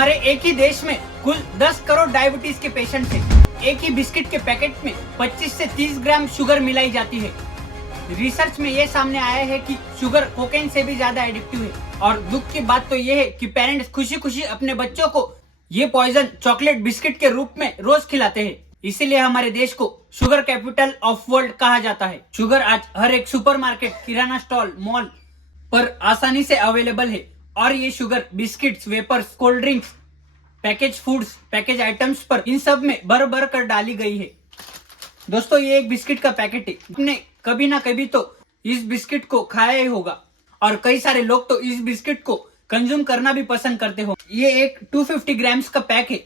हमारे एक ही देश में कुल 10 करोड़ डायबिटीज के पेशेंट हैं। एक ही बिस्किट के पैकेट में 25 से 30 ग्राम शुगर मिलाई जाती है। रिसर्च में ये सामने आया है कि शुगर कोकेन से भी ज्यादा एडिक्टिव है। और दुख की बात तो ये है कि पेरेंट्स खुशी खुशी अपने बच्चों को ये पॉइजन चॉकलेट बिस्किट के रूप में रोज खिलाते हैं। इसीलिए हमारे देश को शुगर कैपिटल ऑफ वर्ल्ड कहा जाता है। शुगर आज हर एक सुपरमार्केट, किराना स्टॉल, मॉल पर आसानी से अवेलेबल है। और ये sugar biscuits, wafers, cold drinks, package foods, package items पर इन सब में भर भर कर डाली गई है। दोस्तों, ये एक बिस्किट का पैकेट है। आपने कभी ना कभी तो इस बिस्किट को खाया ही होगा और कई सारे लोग तो इस बिस्किट को कंज्यूम करना भी पसंद करते हो। ये एक 250 ग्राम्स का पैक है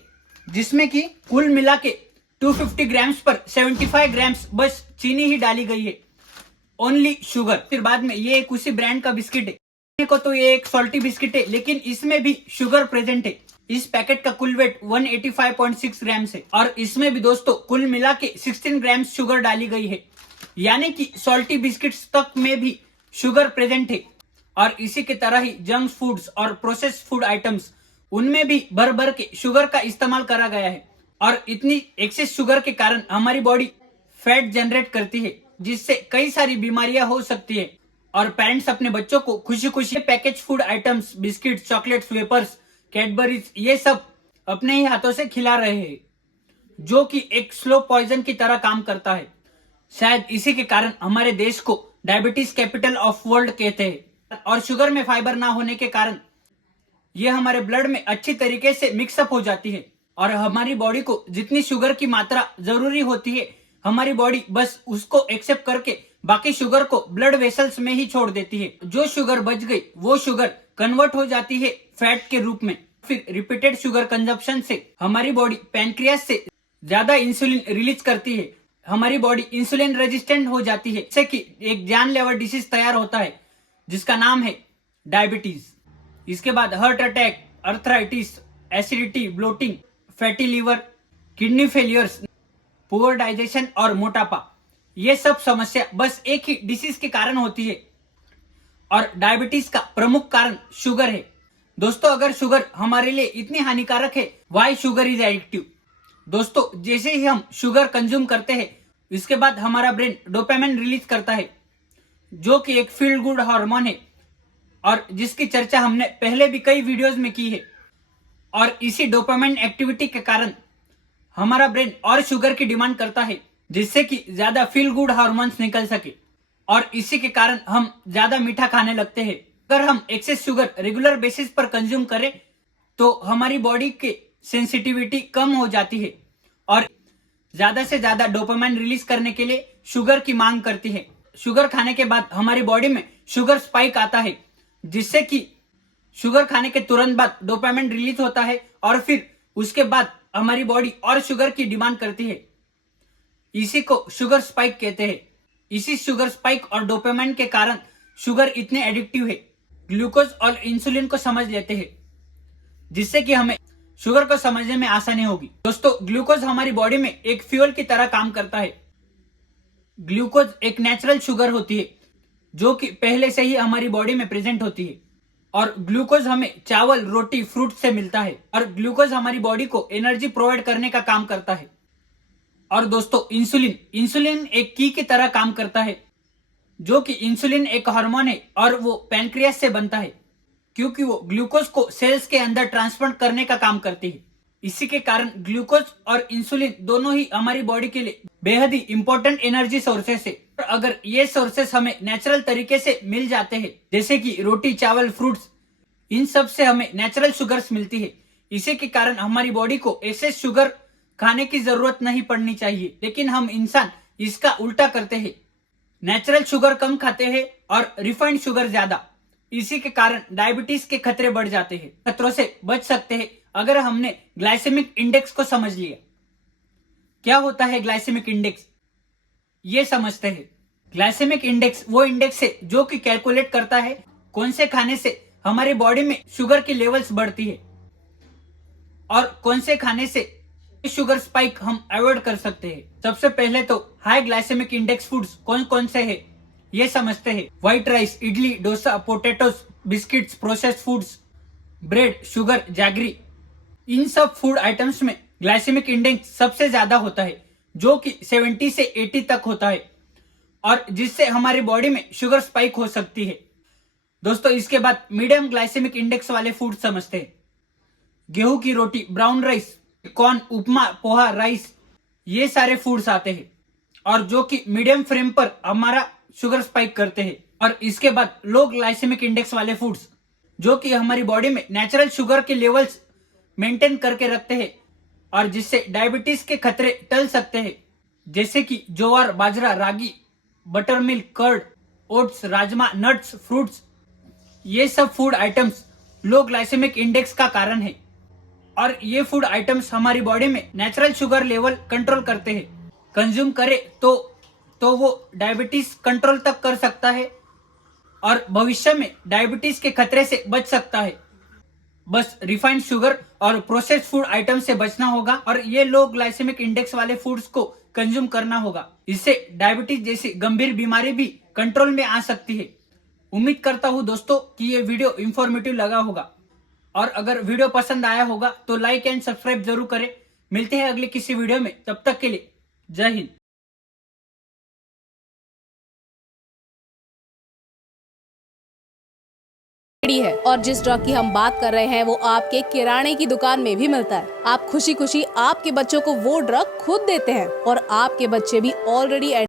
जिसमें कि कुल मिला के 250 ग्राम्स पर 75 ग्राम्स बस चीनी ही डाली गई है, ओनली शुगर। फिर बाद में ये एक उसी ब्रांड का बिस्किट है। को तो ये एक सॉल्टी बिस्किट है लेकिन इसमें भी शुगर प्रेजेंट है। इस पैकेट का कुल वेट 185.6 ग्राम्स है और इसमें भी दोस्तों कुल मिला के 16 ग्राम्स शुगर डाली गई है। यानी कि सॉल्टी बिस्किट्स तक में भी शुगर प्रेजेंट है। और इसी की तरह ही जंक फूड्स और प्रोसेस्ड फूड आइटम्स, उनमें भी भर भर के शुगर का इस्तेमाल करा गया है। और इतनी एक्सेस शुगर के कारण हमारी बॉडी फैट जनरेट करती है जिससे कई सारी बीमारियां हो सकती है। और पेरेंट्स अपने बच्चों को खुशी खुशी package food items, biscuit, chocolates, wafers, Cadburys ये सब अपने ही हाथों से खिला रहे हैं, जो कि एक स्लो पॉइजन की तरह काम करता है। शायद इसी के कारण हमारे देश को डायबिटीज कैपिटल ऑफ वर्ल्ड कहते हैं। और शुगर में फाइबर ना होने के कारण ये हमारे ब्लड में अच्छी तरीके से मिक्सअप हो जाती है और हमारी बॉडी को जितनी शुगर की मात्रा जरूरी होती है, हमारी बॉडी बस उसको एक्सेप्ट करके बाकी शुगर को ब्लड वेसल्स में ही छोड़ देती है। जो शुगर बच गई वो शुगर कन्वर्ट हो जाती है फैट के रूप में। फिर रिपीटेड शुगर कंजप्शन से हमारी बॉडी पैनक्रियास से ज्यादा इंसुलिन रिलीज करती है। हमारी बॉडी इंसुलिन रेजिस्टेंट हो जाती है, जिससे कि एक जानलेवा डिसीज तैयार होता है जिसका नाम है डायबिटीज। इसके बाद heart attack, arthritis, acidity, bloating, fatty liver, kidney failures, poor digestion और मोटापा, ये सब समस्या बस एक ही डिसीज के कारण होती है। और डायबिटीज का प्रमुख कारण शुगर है। दोस्तों, अगर शुगर हमारे लिए इतनी हानिकारक है, व्हाई शुगर इज एडिक्टिव। दोस्तों, जैसे ही हम शुगर कंज्यूम करते हैं, इसके बाद हमारा ब्रेन डोपामिन रिलीज करता है, जो कि एक फील गुड हार्मोन है और जिसकी चर्चा हमने पहले भी कई वीडियोस में की है। और इसी डोपामिन एक्टिविटी के कारण हमारा ब्रेन और शुगर की डिमांड करता है, जिससे कि ज्यादा फील गुड हार्मोन्स निकल सके और इसी के कारण हम ज्यादा मीठा खाने लगते हैं। अगर हम एक्सेस शुगर रेगुलर बेसिस पर कंज्यूम करें तो हमारी बॉडी के सेंसिटिविटी कम हो जाती है और ज्यादा से ज्यादा डोपामाइन रिलीज करने के लिए शुगर की मांग करती है। शुगर खाने के बाद हमारी बॉडी में शुगर स्पाइक आता है, जिससे कि शुगर खाने के तुरंत बाद डोपामाइन रिलीज होता है और फिर उसके बाद हमारी बॉडी और शुगर की डिमांड करती है। इसी को शुगर स्पाइक कहते हैं। इसी शुगर स्पाइक और डोपामाइन के कारण शुगर इतने एडिक्टिव है। ग्लूकोज और इंसुलिन को समझ लेते हैं, जिससे कि हमें शुगर को समझने में आसानी होगी। दोस्तों, ग्लूकोज हमारी बॉडी में एक फ्यूल की तरह काम करता है। ग्लूकोज एक नेचुरल शुगर होती है जो कि पहले से ही हमारी बॉडी में प्रेजेंट होती है। और ग्लूकोज हमें चावल, रोटी, फ्रूट से मिलता है और ग्लूकोज हमारी बॉडी को एनर्जी प्रोवाइड करने का काम करता है। और दोस्तों, इंसुलिन एक की तरह काम करता है, जो कि इंसुलिन एक हार्मोन है और वो पैनक्रियास से बनता है, क्योंकि वो ग्लूकोज को सेल्स के अंदर ट्रांसफर करने का काम करती है। इसी के कारण ग्लूकोज और इंसुलिन दोनों ही हमारी बॉडी के लिए बेहद ही इंपॉर्टेंट एनर्जी सोर्सेस है। और अगर ये सोर्सेस हमें नेचुरल तरीके से मिल जाते हैं, जैसे कि रोटी, चावल, फ्रूट्स, इन सब से हमें नेचुरल शुगर्स मिलती है। इसी के कारण हमारी बॉडी को एक्सेस शुगर खाने की जरूरत नहीं पड़नी चाहिए। लेकिन हम इंसान इसका उल्टा करते हैं, नेचुरल शुगर कम खाते हैं और रिफाइंड शुगर ज्यादा। इसी के कारण डायबिटीज के खतरे बढ़ जाते हैं। खतरों से बच सकते हैं अगर हमने ग्लाइसेमिक इंडेक्स को समझ लिया। क्या होता है ग्लाइसेमिक इंडेक्स, ये समझते हैं। ग्लाइसेमिक इंडेक्स वो इंडेक्स है जो कि कैलकुलेट करता है कौन से खाने से हमारी बॉडी में शुगर की लेवल्स बढ़ती है और कौन से खाने से शुगर स्पाइक हम अवॉइड कर सकते हैं। सबसे पहले तो हाई ग्लाइसेमिक इंडेक्स फूड्स कौन कौन से हैं ये समझते हैं। White rice, idli, dosa, potatoes, biscuits, processed foods, bread, sugar, jaggery, इन सब फूड आइटम्स में ग्लाइसेमिक इंडेक्स सबसे ज्यादा होता है, जो कि 70 से 80 तक होता है, और जिससे हमारी बॉडी में शुगर स्पाइक हो सकती है। दोस्तों, इसके बाद मीडियम ग्लाइसेमिक इंडेक्स वाले फूड समझते हैं। गेहूं की रोटी, ब्राउन राइस, कॉर्न, उपमा, पोहा, राइस, ये सारे फूड्स आते हैं और जो कि मीडियम फ्लेम पर हमारा शुगर स्पाइक करते हैं। और इसके बाद लो ग्लाइसेमिक इंडेक्स वाले फूड्स, जो कि हमारी बॉडी में नेचुरल शुगर के लेवल्स मेंटेन करके रखते हैं और जिससे डायबिटीज के खतरे टल सकते हैं, जैसे कि jowar, bajra, ragi, buttermilk, curd, oats, rajma, nuts, fruits. ये सब food items low glycemic index का कारण है और ये फूड आइटम्स हमारी बॉडी में नेचुरल शुगर लेवल कंट्रोल करते हैं। कंज्यूम करे तो वो डायबिटीज कंट्रोल तक कर सकता है और भविष्य में डायबिटीज के खतरे से बच सकता है। बस रिफाइंड शुगर और प्रोसेस्ड फूड आइटम से बचना होगा और ये लो ग्लाइसेमिक इंडेक्स वाले फूड्स को कंज्यूम करना होगा। इससे डायबिटीज जैसी गंभीर बीमारी भी कंट्रोल में आ सकती है। उम्मीद करता हूँ दोस्तों कि ये वीडियो इंफॉर्मेटिव लगा होगा और अगर वीडियो पसंद आया होगा तो लाइक एंड सब्सक्राइब जरूर करें। मिलते हैं अगले किसी वीडियो में, तब तक के लिए जय हिंद। है और जिस ड्रग की हम बात कर रहे हैं वो आपके किराने की दुकान में भी मिलता है। आप खुशी खुशी आपके बच्चों को वो ड्रग खुद देते हैं और आपके बच्चे भी ऑलरेडी